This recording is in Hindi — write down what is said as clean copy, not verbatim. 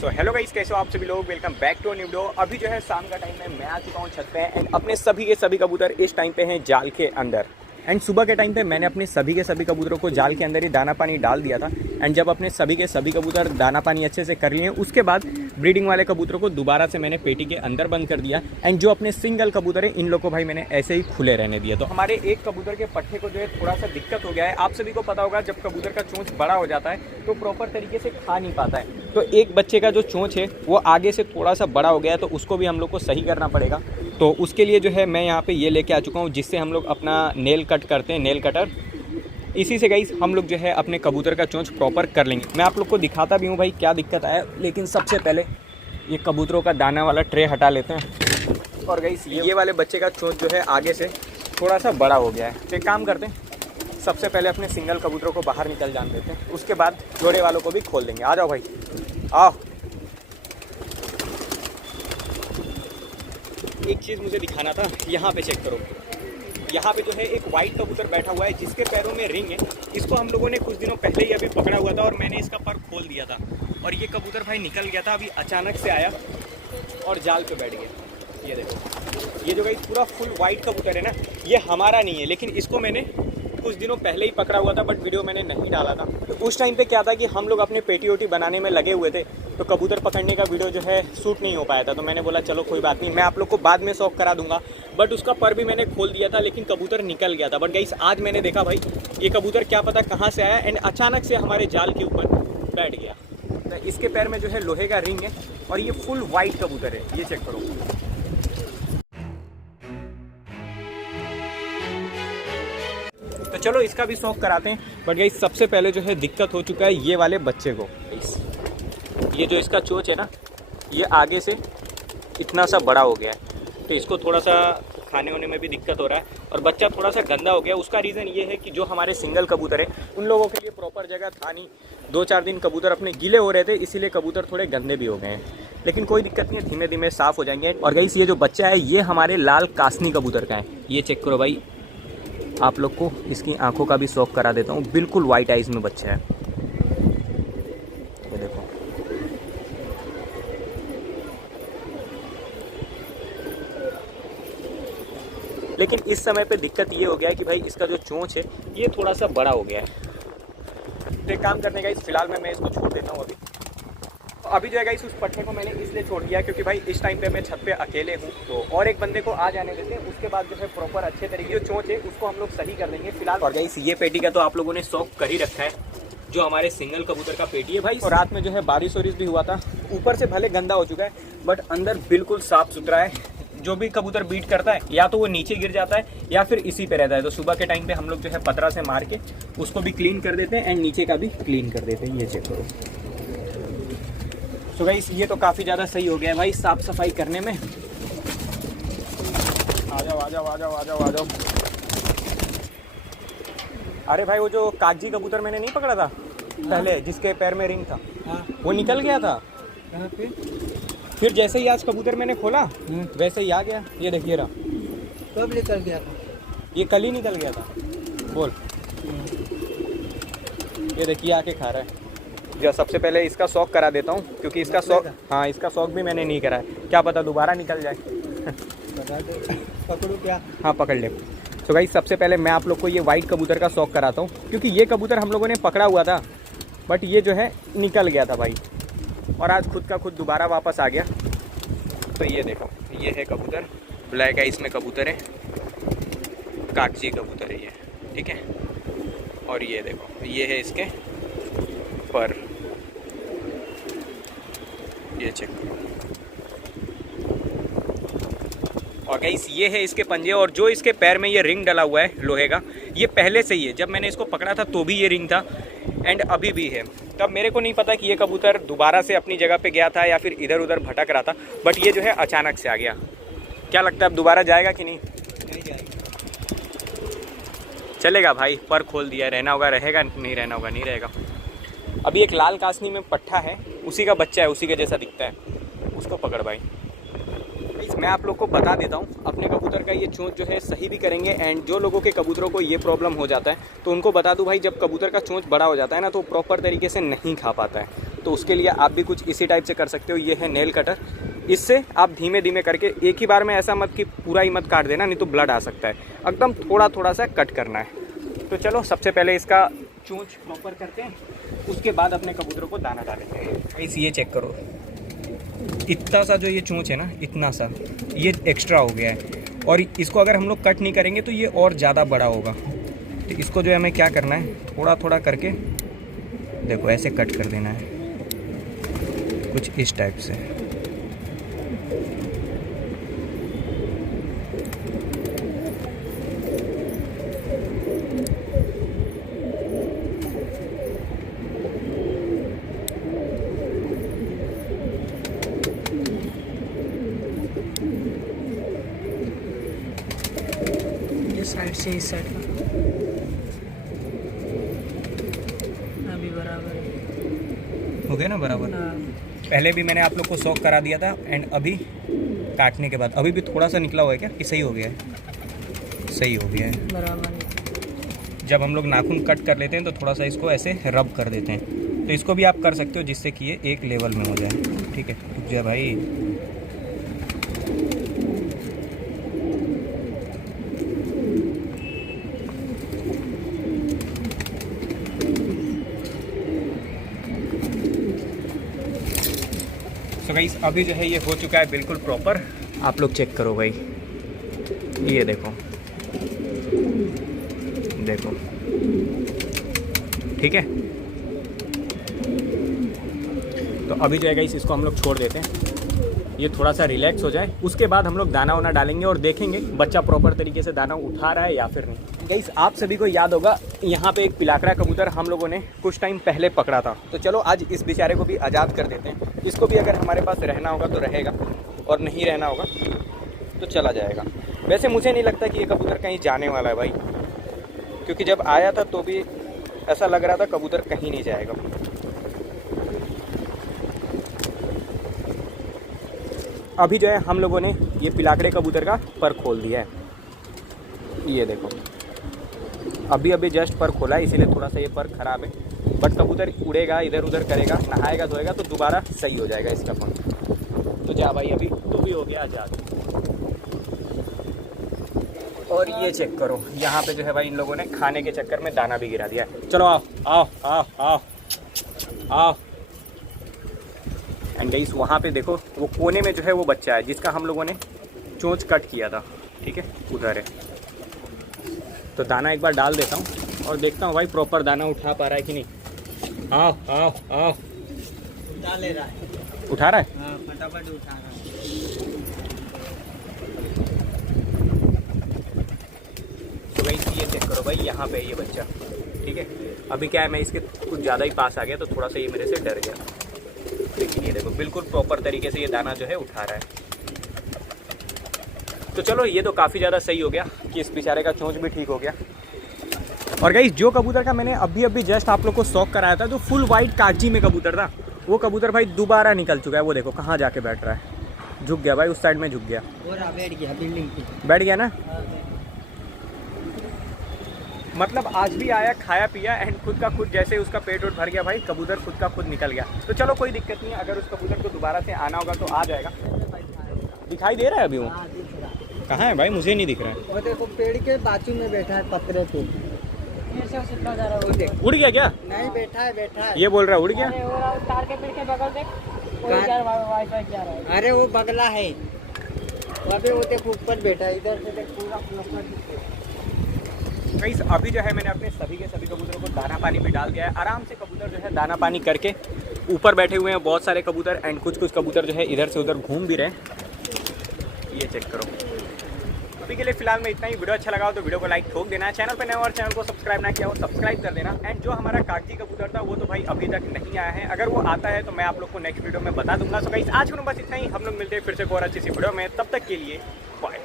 सो हेलो गाइस, कैसे हो आप सभी लोग। Welcome back to new video. अभी जो है शाम का टाइम है, मैं आ चुका हूँ छत पे एंड अपने सभी के सभी कबूतर इस टाइम पे हैं जाल के अंदर। एंड सुबह के टाइम पे मैंने अपने सभी के सभी कबूतरों को जाल के अंदर ही दाना पानी डाल दिया था। एंड जब अपने सभी के सभी कबूतर दाना पानी अच्छे से कर लिए, उसके बाद ब्रीडिंग वाले कबूतरों को दोबारा से मैंने पेटी के अंदर बंद कर दिया। एंड जो अपने सिंगल कबूतर है, इन लोग को भाई मैंने ऐसे ही खुले रहने दिया। तो हमारे एक कबूतर के पट्टे को जो है थोड़ा सा दिक्कत हो गया है। आप सभी को पता होगा, जब कबूतर का चोंच बड़ा हो जाता है तो प्रॉपर तरीके से खा नहीं पाता है। तो एक बच्चे का जो चोंच है वो आगे से थोड़ा सा बड़ा हो गया है, तो उसको भी हम लोग को सही करना पड़ेगा। तो उसके लिए जो है मैं यहाँ पे ये लेके आ चुका हूँ, जिससे हम लोग अपना नेल कट करते हैं, नेल कटर। इसी से गाइस हम लोग जो है अपने कबूतर का चोंच प्रॉपर कर लेंगे। मैं आप लोग को दिखाता भी हूँ भाई क्या दिक्कत आया, लेकिन सबसे पहले ये कबूतरों का दाना वाला ट्रे हटा लेते हैं। और गाइस ये वाले बच्चे का चोंच जो है आगे से थोड़ा सा बड़ा हो गया है। तो एक काम करते हैं, सबसे पहले अपने सिंगल कबूतरों को बाहर निकल जाने देते हैं, उसके बाद जोड़े वालों को भी खोल देंगे। आ जाओ भाई, आओ। एक चीज़ मुझे दिखाना था, यहाँ पे चेक करो। यहाँ पे जो है एक वाइट कबूतर बैठा हुआ है जिसके पैरों में रिंग है। इसको हम लोगों ने कुछ दिनों पहले ही अभी पकड़ा हुआ था और मैंने इसका पर खोल दिया था। और ये कबूतर भाई निकल गया था, अभी अचानक से आया और जाल पे बैठ गया। ये देखो, ये जो भाई पूरा फुल वाइट कबूतर है ना, ये हमारा नहीं है, लेकिन इसको मैंने कुछ दिनों पहले ही पकड़ा हुआ था, बट वीडियो मैंने नहीं डाला था। तो उस टाइम पे क्या था कि हम लोग अपने पेटी ओटी बनाने में लगे हुए थे, तो कबूतर पकड़ने का वीडियो जो है शूट नहीं हो पाया था। तो मैंने बोला चलो कोई बात नहीं, मैं आप लोग को बाद में शौक करा दूंगा। बट उसका पर भी मैंने खोल दिया था, लेकिन कबूतर निकल गया था। बट गाइस आज मैंने देखा भाई, ये कबूतर क्या पता कहाँ से आया एंड अचानक से हमारे जाल के ऊपर बैठ गया। तो इसके पैर में जो है लोहे का रिंग है और ये फुल वाइट कबूतर है, ये चेक करो। तो चलो इसका भी शौक कराते हैं। बट गाइस सबसे पहले जो है दिक्कत हो चुका है ये वाले बच्चे को। ये जो इसका चोंच है ना, ये आगे से इतना सा बड़ा हो गया है, तो इसको थोड़ा सा खाने होने में भी दिक्कत हो रहा है और बच्चा थोड़ा सा गंदा हो गया। उसका रीज़न ये है कि जो हमारे सिंगल कबूतर है उन लोगों के लिए प्रॉपर जगह था नहीं। 2-4 दिन कबूतर अपने गीले हो रहे थे, इसीलिए कबूतर थोड़े गंदे भी हो गए हैं। लेकिन कोई दिक्कत नहीं है, धीमे धीमे साफ़ हो जाएंगे। और गाइस ये जो बच्चा है ये हमारे लाल कासनी कबूतर का है। ये चेक करो भाई, आप लोग को इसकी आंखों का भी शौक करा देता हूँ। बिल्कुल वाइट आइज में बच्चा है, ये देखो। लेकिन इस समय पे दिक्कत ये हो गया है कि भाई इसका जो चोंच है ये थोड़ा सा बड़ा हो गया है। तो एक काम करने का, इस फिलहाल में मैं इसको छोड़ देता हूँ। अभी जो है इस उस पट्टे को मैंने इसलिए छोड़ दिया क्योंकि भाई इस टाइम पे मैं छत पे अकेले हूँ, तो और एक बंदे को आ जाने देते हैं। उसके बाद जो है प्रॉपर अच्छे तरीके जो चोंच है उसको हम लोग सही कर देंगे फिलहाल। और गाइस ये पेटी का तो आप लोगों ने शौक कर ही रखा है, जो हमारे सिंगल कबूतर का पेटी है भाई। और रात में जो है बारिश वारिश भी हुआ था, ऊपर से भले गंदा हो चुका है बट अंदर बिल्कुल साफ सुथरा है। जो भी कबूतर बीट करता है या तो वो नीचे गिर जाता है या फिर इसी पे रहता है। तो सुबह के टाइम पे हम लोग जो है पतरा से मार के उसको भी क्लीन कर देते हैं एंड नीचे का भी क्लीन कर देते हैं। ये चेक करो। तो गाइस ये तो काफ़ी ज़्यादा सही हो गया है भाई साफ़ सफाई करने में। आ जाओ आ जाओ आ जाओ आ जाओ आ जाओ। अरे भाई वो जो कागजी कबूतर मैंने नहीं पकड़ा था पहले, जिसके पैर में रिंग था, वो निकल गया था। कहाँ पे? फिर जैसे ही आज कबूतर मैंने खोला वैसे ही आ गया। ये देखिए रहा। कब निकल गया था? ये कल ही निकल गया था। बोल, ये देखिए आके खा रहा है। जो सबसे पहले इसका शौक करा देता हूँ, क्योंकि इसका शौक, हाँ इसका शौक भी मैंने नहीं करा है, क्या पता दोबारा निकल जाए। पकड़ो क्या? हाँ पकड़ ले। तो गाइस सबसे पहले मैं आप लोग को ये वाइट कबूतर का शौक कराता हूँ, क्योंकि ये कबूतर हम लोगों ने पकड़ा हुआ था बट ये जो है निकल गया था भाई, और आज खुद का खुद दोबारा वापस आ गया। तो ये देखो, ये है कबूतर, ब्लैक है इसमें कबूतर है, कागजी कबूतर है ये, ठीक है। और ये देखो, ये है इसके पर, ये चेक करो। और गाइस ये है इसके पंजे, और जो इसके पैर में ये रिंग डला हुआ है लोहे का, ये पहले से ही है। जब मैंने इसको पकड़ा था तो भी ये रिंग था एंड अभी भी है। तब मेरे को नहीं पता कि ये कबूतर दोबारा से अपनी जगह पे गया था या फिर इधर उधर भटक रहा था, बट ये जो है अचानक से आ गया। क्या लगता है अब दोबारा जाएगा कि नहीं? नहीं जाएगा। चलेगा भाई, पर खोल दिया, रहना होगा रहेगा, नहीं रहना होगा नहीं रहेगा। अभी एक लाल कासनी में पट्ठा है, उसी का बच्चा है, उसी के जैसा दिखता है, उसको पकड़ भाई। मैं आप लोग को बता देता हूँ, अपने कबूतर का ये चोंच जो है सही भी करेंगे। एंड जो लोगों के कबूतरों को ये प्रॉब्लम हो जाता है तो उनको बता दूँ भाई, जब कबूतर का चोंच बड़ा हो जाता है ना तो प्रॉपर तरीके से नहीं खा पाता है। तो उसके लिए आप भी कुछ इसी टाइप से कर सकते हो। ये है नेल कटर, इससे आप धीमे धीमे करके एक ही बार में, ऐसा मत कि पूरा ही मत काट देना, नहीं तो ब्लड आ सकता है। एकदम थोड़ा थोड़ा सा कट करना है। तो चलो सबसे पहले इसका चोंच प्रॉपर करते हैं, उसके बाद अपने कबूतरों को दाना डालेंगे। इस ये चेक करो, इतना सा जो ये चोंच है ना, इतना सा ये एक्स्ट्रा हो गया है, और इसको अगर हम लोग कट नहीं करेंगे तो ये और ज़्यादा बड़ा होगा। तो इसको जो है हमें क्या करना है, थोड़ा थोड़ा करके देखो ऐसे कट कर देना है, कुछ इस टाइप से। साइड से इस साइड का अभी बराबर है। हो गया ना बराबर। हाँ। पहले भी मैंने आप लोग को शौक करा दिया था, एंड अभी काटने के बाद अभी भी थोड़ा सा निकला हुआ है क्या, कि सही हो गया है? सही हो गया है। बराबर है। जब हम लोग नाखून कट कर लेते हैं तो थोड़ा सा इसको ऐसे रब कर देते हैं, तो इसको भी आप कर सकते हो जिससे कि ये एक लेवल में हो जाए। ठीक है, रुक जा भाई। तो गाइस अभी जो है ये हो चुका है बिल्कुल प्रॉपर। आप लोग चेक करो भाई, ये देखो देखो, ठीक है। तो अभी जो है गाइस इसको हम लोग छोड़ देते हैं, ये थोड़ा सा रिलैक्स हो जाए, उसके बाद हम लोग दाना वाना डालेंगे और देखेंगे बच्चा प्रॉपर तरीके से दाना उठा रहा है या फिर नहीं। गाइस आप सभी को याद होगा, यहाँ पे एक पिलाकड़ा कबूतर हम लोगों ने कुछ टाइम पहले पकड़ा था। तो चलो आज इस बेचारे को भी आज़ाद कर देते हैं। इसको भी अगर हमारे पास रहना होगा तो रहेगा, और नहीं रहना होगा तो चला जाएगा। वैसे मुझे नहीं लगता कि ये कबूतर कहीं जाने वाला है भाई, क्योंकि जब आया था तो भी ऐसा लग रहा था कबूतर कहीं नहीं जाएगा। अभी जो है हम लोगों ने ये पिलाकड़े कबूतर का पर खोल दिया है, ये देखो। अभी अभी जस्ट पर खोला है, इसीलिए थोड़ा सा ये पर ख़राब है, बट कबूतर उड़ेगा, इधर उधर करेगा, नहाएगा धोएगा तो दोबारा सही हो जाएगा इसका पंख। तो जा भाई, अभी तो भी हो गया आज़ाद। और ये चेक करो, यहाँ पे जो है भाई इन लोगों ने खाने के चक्कर में दाना भी गिरा दिया है। चलो आओ आओ आओ आओ आओ। एंड गाइस वहाँ पे देखो, वो कोने में जो है वो बच्चा है जिसका हम लोगों ने चोंच कट किया था। ठीक है, उधर है। तो दाना एक बार डाल देता हूँ और देखता हूँ भाई प्रॉपर दाना उठा पा रहा है कि नहीं। आओ आओ आओ। उठा ले रहा है। उठा रहा है? हाँ, फटाफट उठा रहा है। तो गाइस ये चेक करो भाई, यहाँ पे ये बच्चा। ठीक है, अभी क्या है, मैं इसके कुछ ज़्यादा ही पास आ गया तो थोड़ा सा ये मेरे से डर गया, लेकिन ये देखो बिल्कुल प्रॉपर तरीके से ये दाना जो है उठा रहा है। तो चलो ये तो काफ़ी ज़्यादा सही हो गया कि इस बेचारे का चोंच भी ठीक हो गया। और गाइस जो कबूतर का मैंने अभी अभी जस्ट आप लोग को शौक कराया था, जो फुल वाइट कागजी में कबूतर था, वो कबूतर भाई दोबारा निकल चुका है। वो देखो कहाँ जाके बैठ रहा है, झुक गया भाई, उस साइड में झुक गया। बैठ गया बिल्डिंग पे, बैठ गया ना। मतलब आज भी आया, खाया पिया, एंड खुद का खुद जैसे उसका पेट उठ भर गया भाई, कबूतर खुद का खुद निकल गया। तो चलो कोई दिक्कत नहीं है, अगर उस कबूतर को दोबारा से आना होगा तो आ जाएगा। दिखाई दे रहा है अभी वो? कहाँ है भाई, मुझे नहीं दिख रहा है। वो देखो पेड़ के बाजू में बैठा है, पत्रे पे। वो देख, उड़ गया क्या? नहीं बैठा है, बैठा है। ये बोल रहा है उड़ गया। तार के पेड़ के बगल देख, वाईफाई जा रहा है। अरे वो बगला है, अभी वो देख ऊपर बैठा है, इधर से देख पूरा गाइस अभी जो है मैंने अपने सभी के सभी कबूतरों को दाना पानी भी डाल दिया है। आराम से कबूतर जो है दाना पानी करके ऊपर बैठे हुए हैं बहुत सारे कबूतर, एंड कुछ कुछ कबूतर जो है इधर से उधर घूम भी रहे हैं। ये चेक करो। अभी के लिए फिलहाल में इतना ही। वीडियो अच्छा लगा हो तो वीडियो को लाइक ठोक देना, चैनल पर नया और चैनल को सब्सक्राइब ना किया हो सब्सक्राइब कर देना। एंड जो हमारा कागजी कबूतर था वो तो भाई अभी तक नहीं आया है, अगर वो आता है तो मैं आप लोग को नेक्स्ट वीडियो में बता दूंगा। सो गाइस आज को बस इतना ही, हम लोग मिलते हैं फिर से एक और अच्छी सी वीडियो में, तब तक के लिए बाय।